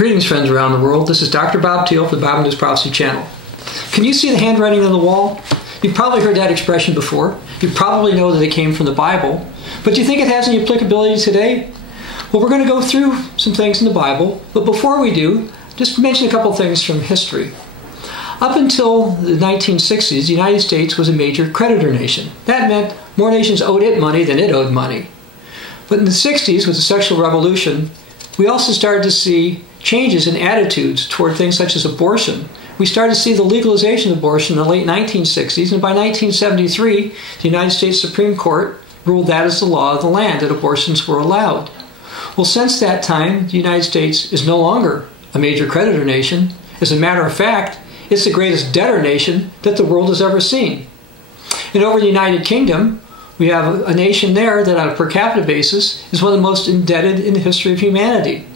Greetings, friends around the world. This is Dr. Bob Thiel for the Bible News Prophecy Channel. Can you see the handwriting on the wall? You've probably heard that expression before. You probably know that it came from the Bible. But do you think it has any applicability today? Well, we're going to go through some things in the Bible. But before we do, just mention a couple things from history. Up until the 1960s, the United States was a major creditor nation. That meant more nations owed it money than it owed money. But in the 60s, with the sexual revolution, we also started to see changes in attitudes toward things such as abortion. We started to see the legalization of abortion in the late 1960s, and by 1973, the United States Supreme Court ruled that as the law of the land, that abortions were allowed. Well, since that time, the United States is no longer a major creditor nation. As a matter of fact, it's the greatest debtor nation that the world has ever seen. And over the United Kingdom, we have a nation there that on a per capita basis is one of the most indebted in the history of humanity.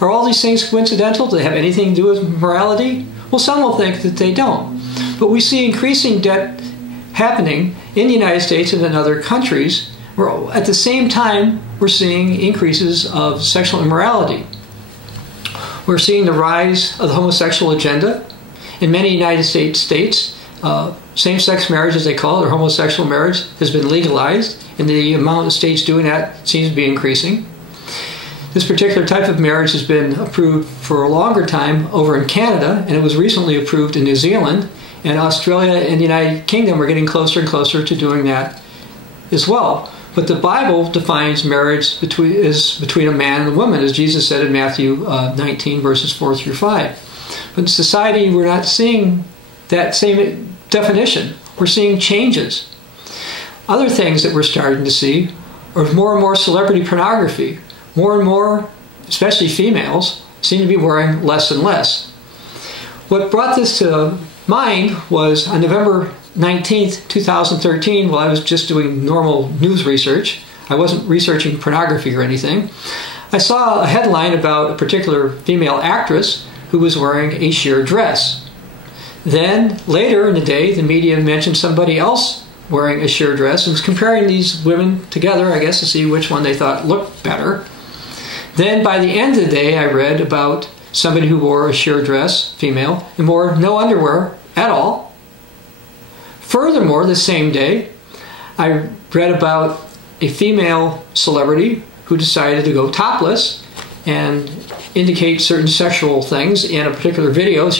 Are all these things coincidental? Do they have anything to do with morality? Well, some will think that they don't. But we see increasing debt happening in the United States and in other countries, where at the same time we're seeing increases of sexual immorality. We're seeing the rise of the homosexual agenda. In many United States states, same-sex marriage, as they call it, or homosexual marriage, has been legalized, and the amount of states doing that seems to be increasing. This particular type of marriage has been approved for a longer time over in Canada, and it was recently approved in New Zealand, and Australia and the United Kingdom are getting closer and closer to doing that as well. But the Bible defines marriage between a man and a woman, as Jesus said in Matthew 19, verses 4 through 5. But in society, we're not seeing that same definition. We're seeing changes. Other things that we're starting to see are more and more celebrity pornography. More and more, especially females, seem to be wearing less and less. What brought this to mind was on November 19th, 2013, while I was just doing normal news research, I wasn't researching pornography or anything, I saw a headline about a particular female actress who was wearing a sheer dress. Then, later in the day, the media mentioned somebody else wearing a sheer dress and was comparing these women together, I guess, to see which one they thought looked better. Then, by the end of the day, I read about somebody who wore a sheer dress, female, and wore no underwear at all. Furthermore, the same day, I read about a female celebrity who decided to go topless and indicate certain sexual things in a particular video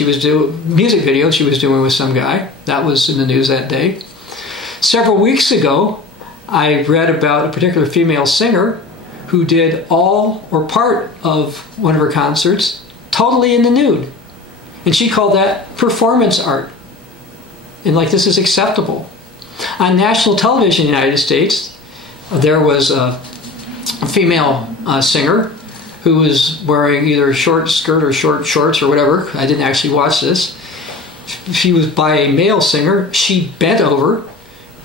music video she was doing with some guy. That was in the news that day. Several weeks ago, I read about a particular female singer who did all or part of one of her concerts totally in the nude. And she called that performance art. And like, this is acceptable. On national television in the United States, there was a female singer who was wearing either a short skirt or short shorts or whatever. I didn't actually watch this. She was by a male singer. She bent over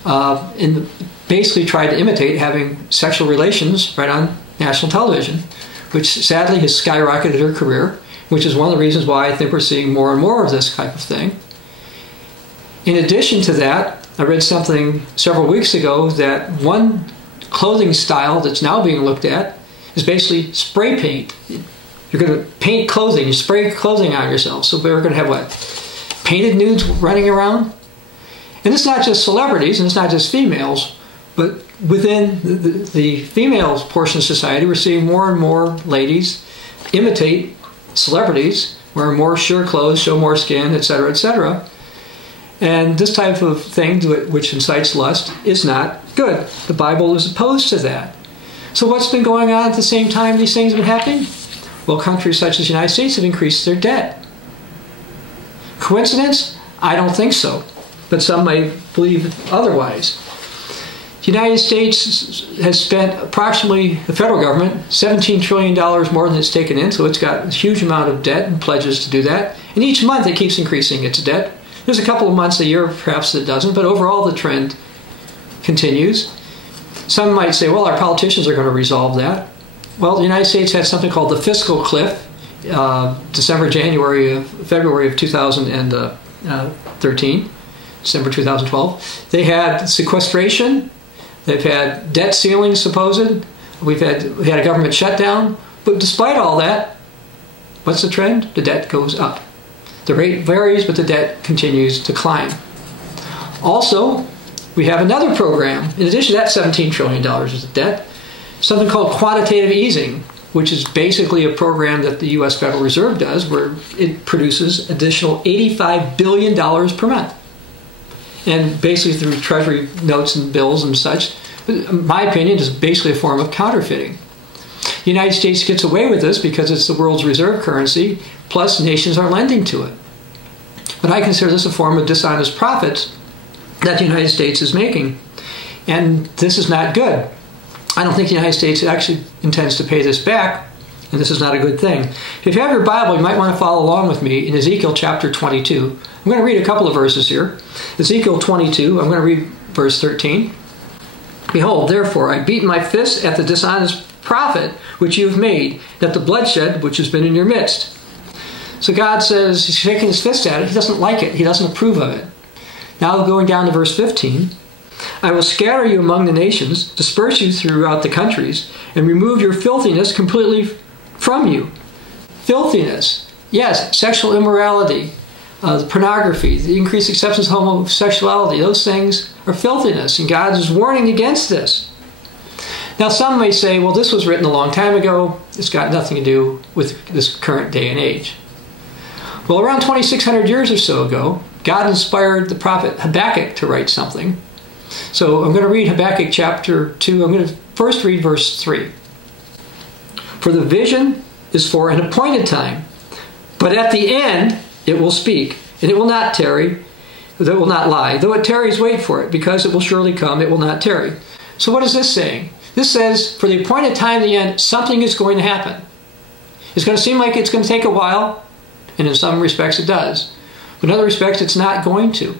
and basically tried to imitate having sexual relations right on national television, which sadly has skyrocketed her career, which is one of the reasons why I think we're seeing more and more of this type of thing. In addition to that, I read something several weeks ago that one clothing style that's now being looked at is basically spray paint. You're going to paint clothing, you spray clothing on yourself. So we're going to have what? Painted nudes running around? And it's not just celebrities, and it's not just females, but within the female portion of society, we're seeing more and more ladies imitate celebrities, wear more sheer clothes, show more skin, etc., etc. And this type of thing, which incites lust, is not good. The Bible is opposed to that. So what's been going on at the same time these things have been happening? Well, countries such as the United States have increased their debt. Coincidence? I don't think so. But some might believe otherwise. The United States has spent approximately, the federal government, $17 trillion more than it's taken in, so it's got a huge amount of debt and pledges to do that. And each month it keeps increasing its debt. There's a couple of months a year perhaps that doesn't, but overall the trend continues. Some might say, well, our politicians are going to resolve that. Well, the United States had something called the fiscal cliff, February of 2013, December 2012. They had sequestration. They've had debt ceiling supposed. We had a government shutdown. But despite all that, What's the trend? The debt goes up. The rate varies, but the debt continues to climb. Also, we have another program. In addition to that $17 trillion of debt, something called quantitative easing, which is basically a program that the U.S. Federal Reserve does, where it produces additional $85 billion per month. And basically through Treasury notes and bills and such, in my opinion, is basically a form of counterfeiting. The United States gets away with this because it's the world's reserve currency, plus nations are lending to it. But I consider this a form of dishonest profits that the United States is making. And this is not good. I don't think the United States actually intends to pay this back, and this is not a good thing. If you have your Bible, you might want to follow along with me in Ezekiel chapter 22. I'm going to read a couple of verses here. Ezekiel 22, I'm going to read verse 13. Behold, therefore, I beat my fist at the dishonest profit which you have made, at the bloodshed which has been in your midst. So God says, he's shaking his fist at it. He doesn't like it. He doesn't approve of it. Now going down to verse 15. I will scatter you among the nations, disperse you throughout the countries, and remove your filthiness completely from you. Filthiness. Yes, sexual immorality, the pornography, the increased acceptance of homosexuality. Those things are filthiness, and God is warning against this. Now some may say, well, this was written a long time ago. It's got nothing to do with this current day and age. Well, around 2,600 years or so ago, God inspired the prophet Habakkuk to write something. So I'm going to read Habakkuk chapter 2. I'm going to first read verse 3. For the vision is for an appointed time, but at the end it will speak, and it will not tarry, it will not lie. Though it tarries, wait for it, because it will surely come, it will not tarry. So what is this saying? This says, for the appointed time, the end, something is going to happen. It's going to seem like it's going to take a while, and in some respects it does. But in other respects, it's not going to.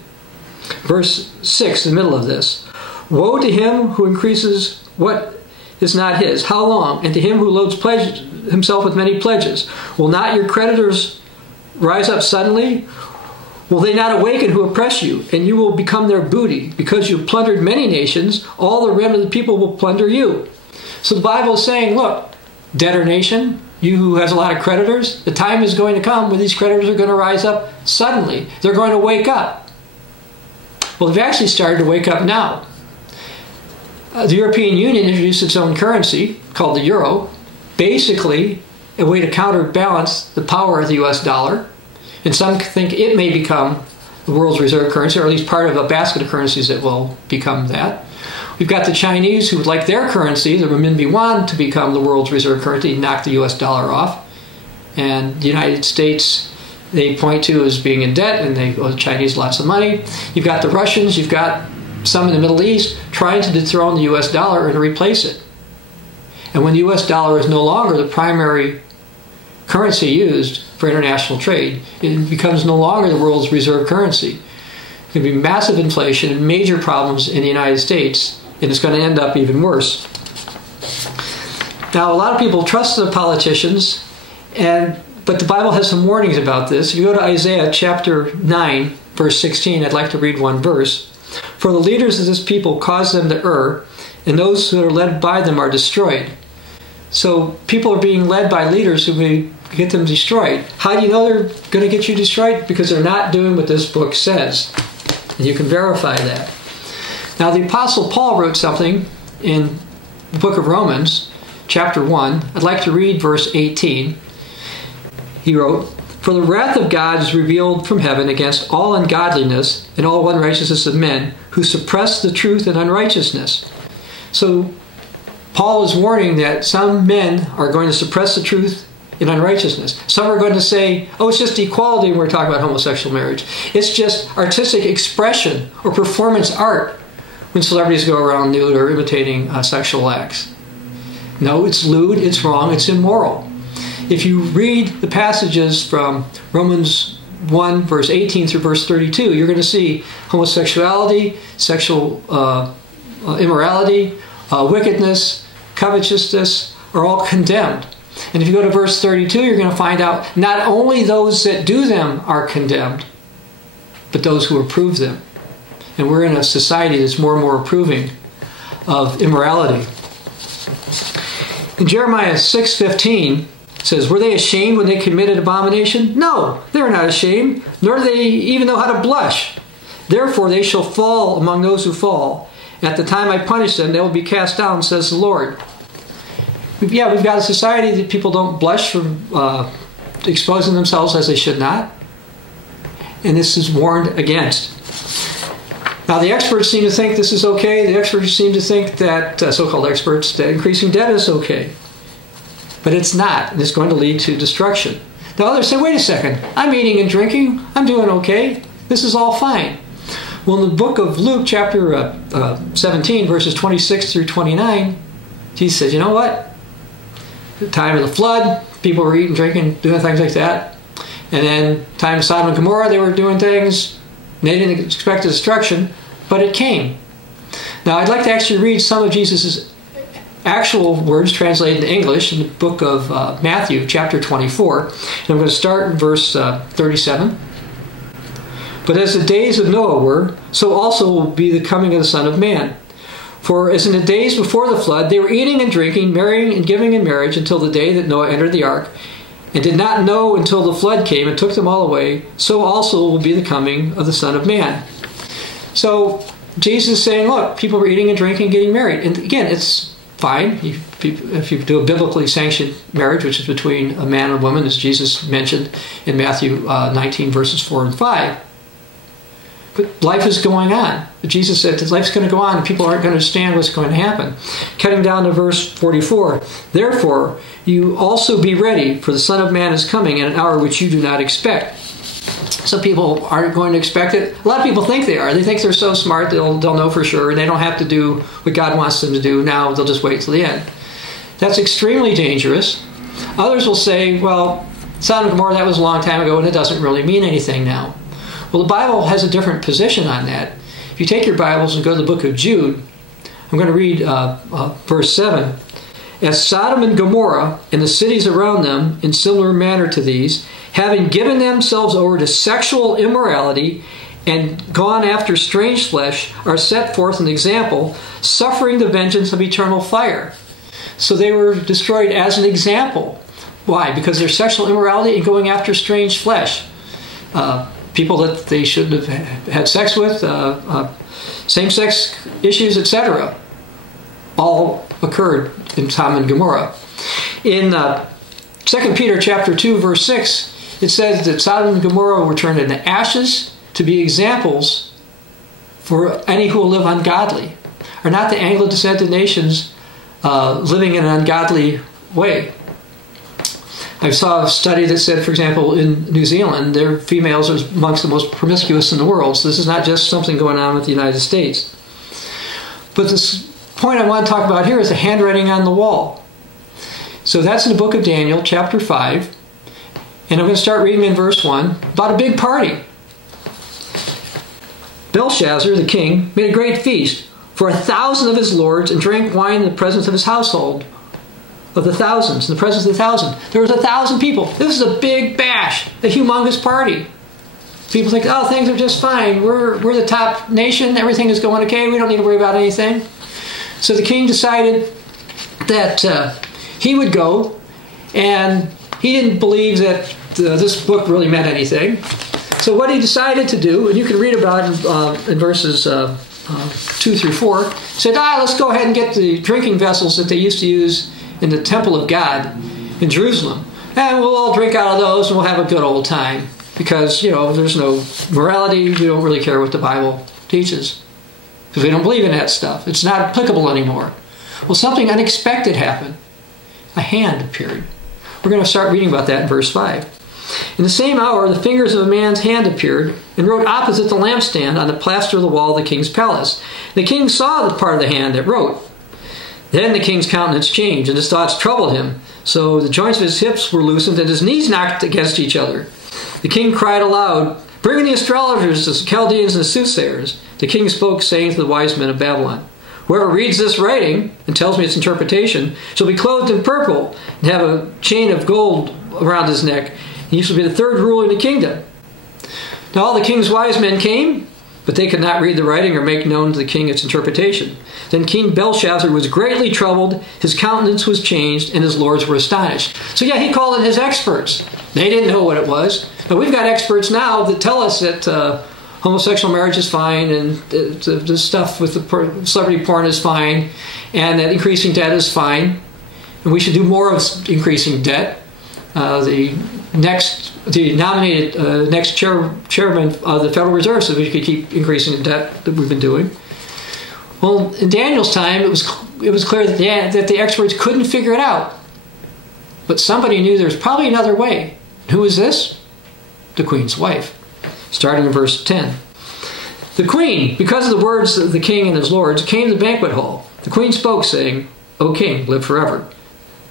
Verse 6, in the middle of this. Woe to him who increases what is not his. How long? And to him who loads himself with many pledges. Will not your creditors rise up suddenly? Will they not awaken who oppress you? And you will become their booty. Because you have plundered many nations, all the remnant of the people will plunder you. So the Bible is saying, look, debtor nation, you who has a lot of creditors, the time is going to come when these creditors are going to rise up suddenly. They're going to wake up. Well, they've actually started to wake up now. The European Union introduced its own currency called the euro, basically a way to counterbalance the power of the US dollar. And some think it may become the world's reserve currency, or at least part of a basket of currencies that will become that. We've got the Chinese who would like their currency, the renminbi yuan, to become the world's reserve currency, knock the US dollar off. And the United States, they point to as being in debt, and they owe the Chinese lots of money. You've got the Russians, you've got some in the Middle East trying to dethrone the US dollar and replace it. And when the US dollar is no longer the primary currency used for international trade, it becomes no longer the world's reserve currency. It's going to be massive inflation and major problems in the United States, and it's going to end up even worse. Now, a lot of people trust the politicians, but the Bible has some warnings about this. If you go to Isaiah chapter 9, verse 16, I'd like to read one verse. For the leaders of this people cause them to err, and those who are led by them are destroyed. So people are being led by leaders who may get them destroyed. How do you know they're going to get you destroyed? Because they're not doing what this book says. And you can verify that. Now, the Apostle Paul wrote something in the book of Romans, chapter 1. I'd like to read verse 18. He wrote, For the wrath of God is revealed from heaven against all ungodliness and all unrighteousness of men who suppress the truth in unrighteousness. So Paul is warning that some men are going to suppress the truth in unrighteousness. Some are going to say, oh, it's just equality when we're talking about homosexual marriage. It's just artistic expression or performance art when celebrities go around nude or imitating sexual acts. No, it's lewd, it's wrong, it's immoral. If you read the passages from Romans 1, verse 18 through verse 32, you're going to see homosexuality, sexual immorality, wickedness, covetousness are all condemned. And if you go to verse 32, you're going to find out not only those that do them are condemned, but those who approve them. And we're in a society that's more and more approving of immorality. In Jeremiah 6:15, It says, were they ashamed when they committed abomination? No, they were not ashamed, nor do they even know how to blush. Therefore they shall fall among those who fall. At the time I punish them, they will be cast down, says the Lord. Yeah, we've got a society that people don't blush from exposing themselves as they should not. And this is warned against. Now the experts seem to think this is okay. The experts seem to think that, so-called experts, that increasing debt is okay. But it's not, and it's going to lead to destruction. Now others say, wait a second, I'm eating and drinking, I'm doing okay, this is all fine. Well, in the book of Luke, chapter 17, verses 26 through 29, Jesus says, you know what? The time of the flood, people were eating, drinking, doing things like that. And then time of Sodom and Gomorrah, they were doing things. They didn't expect destruction, but it came. Now, I'd like to actually read some of Jesus' actual words translated in English in the book of Matthew, chapter 24. And I'm going to start in verse 37. But as the days of Noah were, so also will be the coming of the Son of Man. For as in the days before the flood, they were eating and drinking, marrying and giving in marriage until the day that Noah entered the ark, and did not know until the flood came and took them all away, so also will be the coming of the Son of Man. So Jesus is saying, look, people were eating and drinking, getting married. And again, it's fine if you do a biblically sanctioned marriage, which is between a man and a woman, as Jesus mentioned in Matthew 19, verses 4 and 5. But life is going on. Jesus said that life's going to go on and people aren't going to understand what's going to happen. Cutting down to verse 44, therefore you also be ready, for the Son of Man is coming at an hour which you do not expect. Some people aren't going to expect it. A lot of people think they are. They think they're so smart they'll know for sure, and they don't have to do what God wants them to do now. They'll just wait till the end. That's extremely dangerous. Others will say, well, Sodom and Gomorrah, that was a long time ago, and it doesn't really mean anything now. Well, the Bible has a different position on that. If you take your Bibles and go to the book of Jude, I'm going to read verse 7. As Sodom and Gomorrah and the cities around them, in similar manner to these, having given themselves over to sexual immorality and gone after strange flesh, are set forth an example, suffering the vengeance of eternal fire. So they were destroyed as an example. Why? Because their sexual immorality and going after strange flesh. People that they shouldn't have had sex with, same-sex issues, etc. all occurred in Sodom and Gomorrah. In 2 Peter chapter 2, verse 6, it says that Sodom and Gomorrah were turned into ashes to be examples for any who will live ungodly. Are not the Anglo-descended nations living in an ungodly way? I saw a study that said, for example, in New Zealand, their females are amongst the most promiscuous in the world. So this is not just something going on with the United States. But this point I want to talk about here is the handwriting on the wall. So that's in the book of Daniel, chapter 5. And I'm going to start reading in verse 1 about a big party. Belshazzar, the king, made a great feast for 1,000 of his lords and drank wine in the presence of his household. Of the thousands, in the presence of the 1,000. There was 1,000 people. This is a big bash, a humongous party. People think, oh, things are just fine. We're the top nation. Everything is going okay. We don't need to worry about anything. So the king decided that he would go, and he didn't believe that this book really meant anything. So what he decided to do, and you can read about it in verses 2 through 4, said, let's go ahead and get the drinking vessels that they used to use in the temple of God in Jerusalem. And we'll all drink out of those and we'll have a good old time. Because, there's no morality. We don't really care what the Bible teaches. Because we don't believe in that stuff. It's not applicable anymore. Well, something unexpected happened. A hand appeared. We're going to start reading about that in verse 5. In the same hour, the fingers of a man's hand appeared and wrote opposite the lampstand on the plaster of the wall of the king's palace. The king saw the part of the hand that wrote. Then the king's countenance changed, and his thoughts troubled him. So the joints of his hips were loosened, and his knees knocked against each other. The king cried aloud, "Bring the astrologers, the Chaldeans, and the soothsayers." The king spoke, saying to the wise men of Babylon, "Whoever reads this writing and tells me its interpretation shall be clothed in purple and have a chain of gold around his neck. He shall be the third ruler in the kingdom." Now all the king's wise men came, but they could not read the writing or make known to the king its interpretation. Then King Belshazzar was greatly troubled, his countenance was changed, and his lords were astonished. So yeah, he called in his experts. They didn't know what it was. But we've got experts now that tell us that homosexual marriage is fine, and the stuff with the celebrity porn is fine, and that increasing debt is fine. And we should do more of increasing debt. The nominated next chairman of the Federal Reserve said we could keep increasing the debt that we've been doing. Well, in Daniel's time, it was clear that the experts couldn't figure it out. But somebody knew there's probably another way. Who is this? The queen's wife. Starting in verse 10. The queen, because of the words of the king and his lords, came to the banquet hall. The queen spoke, saying, O king, live forever.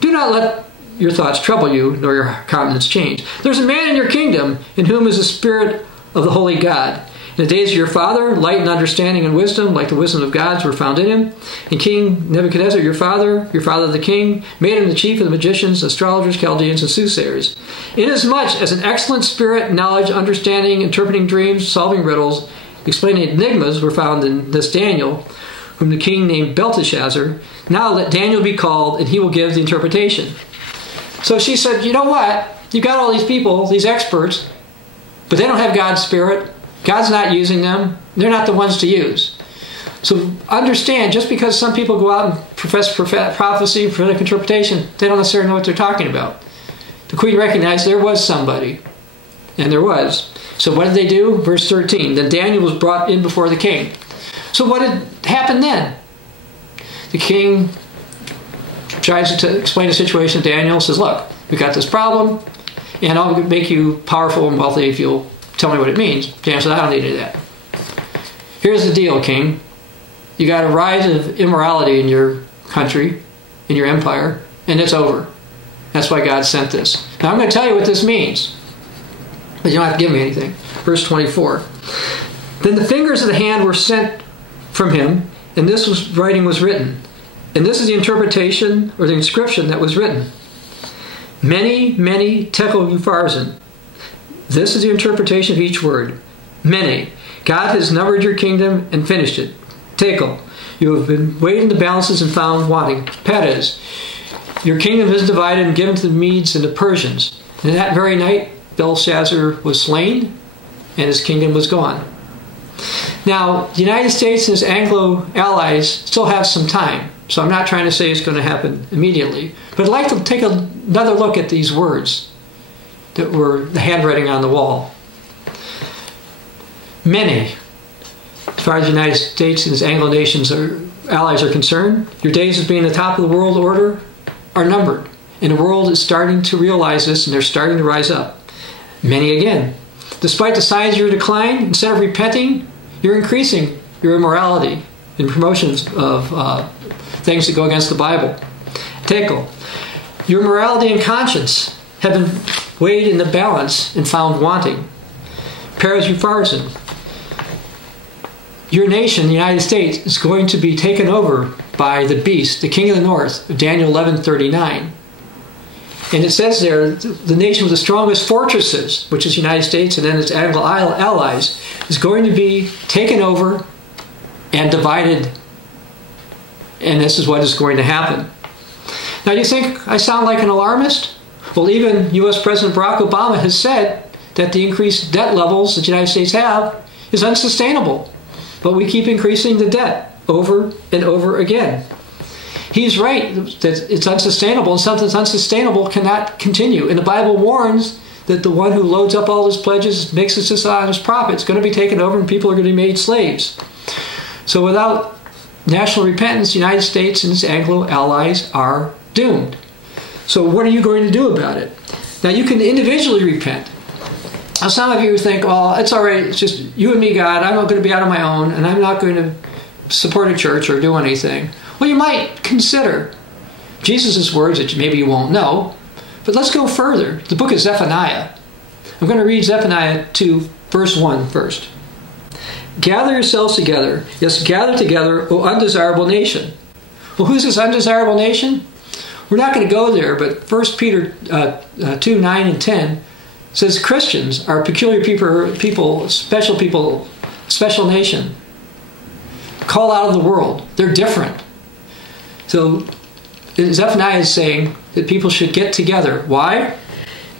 Do not let your thoughts trouble you, nor your countenance change. There's a man in your kingdom in whom is the spirit of the holy God. In the days of your father, light and understanding and wisdom, like the wisdom of gods, were found in him. And King Nebuchadnezzar, your father the king, made him the chief of the magicians, astrologers, Chaldeans, and soothsayers. Inasmuch as an excellent spirit, knowledge, understanding, interpreting dreams, solving riddles, explaining enigmas were found in this Daniel, whom the king named Belteshazzar. Now let Daniel be called, and he will give the interpretation. So she said, you know what? You've got all these people, these experts, but they don't have God's spirit. God's not using them. They're not the ones to use. So understand, just because some people go out and profess prophecy, prophetic interpretation, they don't necessarily know what they're talking about. The queen recognized there was somebody, and there was. So what did they do? Verse 13, then Daniel was brought in before the king. So what had happened then? The king tries to explain the situation to Daniel, says, look, we've got this problem, and I'll make you powerful and wealthy if you'll tell me what it means. Daniel said, I don't need any of that. Here's the deal, king. You got a rise of immorality in your country, in your empire, and it's over. That's why God sent this. Now I'm going to tell you what this means, but you don't have to give me anything. Verse 24. Then the fingers of the hand were sent from him, and writing was written. And this is the interpretation, or the inscription that was written. Many, many tekel upharsin. This is the interpretation of each word. Many. God has numbered your kingdom and finished it. Tekel. You have been weighed in the balances and found wanting. Perez. Your kingdom is divided and given to the Medes and the Persians. And that very night, Belshazzar was slain, and his kingdom was gone. Now, the United States and its Anglo allies still have some time. So I'm not trying to say it's going to happen immediately. But I'd like to take another look at these words that were the handwriting on the wall. Many, as far as the United States and its Anglo nations or allies are concerned, your days of being the top of the world order are numbered. And the world is starting to realize this, and they're starting to rise up. Many again. Despite the signs of your decline, instead of repenting, you're increasing your immorality in promotions of things that go against the Bible. Tekel. Your morality and conscience have been weighed in the balance and found wanting. Perez upharsin. Your nation, the United States, is going to be taken over by the beast, the king of the north, Daniel 11:39. And it says there, the nation with the strongest fortresses, which is the United States and then its Anglo allies, is going to be taken over and divided. And this is what is going to happen. Now, do you think I sound like an alarmist? Well, even U.S. President Barack Obama has said that the increased debt levels that the United States have is unsustainable. But we keep increasing the debt over and over again. He's right that it's unsustainable, and something that's unsustainable cannot continue. And the Bible warns that the one who loads up all his pledges, makes his dishonest profit, is going to be taken over and people are going to be made slaves. So without national repentance, the United States and its Anglo allies are doomed. So what are you going to do about it? Now, you can individually repent. Now, some of you think, oh, it's all right, it's just you and me, God, I'm not going to be out on my own, and I'm not going to support a church or do anything. Well, you might consider Jesus' words that maybe you won't know, but let's go further. The book of Zephaniah. I'm going to read Zephaniah 2, verse 1 first. Gather yourselves together. Yes, gather together, O undesirable nation. Well, who's this undesirable nation? We're not going to go there, but 1 Peter 2, 9 and 10 says Christians are peculiar people, special people special nation. Called out of the world. They're different. So Zephaniah is saying that people should get together. Why?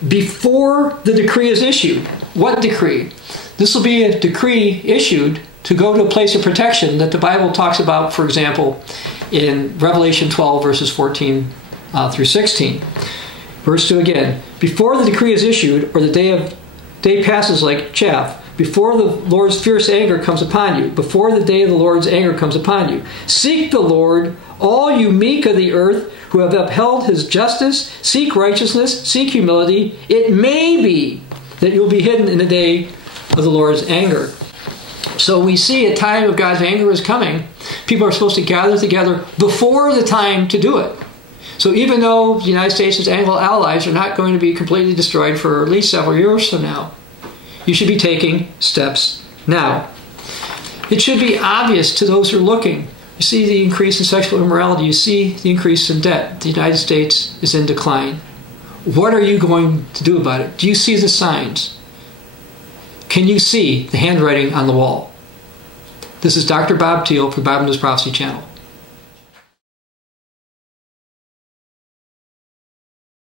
Before the decree is issued. What decree? This will be a decree issued to go to a place of protection that the Bible talks about, for example, in Revelation 12, verses 14 through 16. Verse 2 again. Before the decree is issued, or the day passes like chaff, before the Lord's fierce anger comes upon you, before the day of the Lord's anger comes upon you. Seek the Lord, all you meek of the earth, who have upheld his justice. Seek righteousness, seek humility. It may be that you'll be hidden in the day of the Lord's anger. So we see a time of God's anger is coming. People are supposed to gather together before the time to do it. So even though the United States' Anglo allies are not going to be completely destroyed for at least several years from now, you should be taking steps now. It should be obvious to those who are looking. You see the increase in sexual immorality. You see the increase in debt. The United States is in decline. What are you going to do about it? Do you see the signs? Can you see the handwriting on the wall? This is Dr. Bob Thiel for Bible News Prophecy Channel.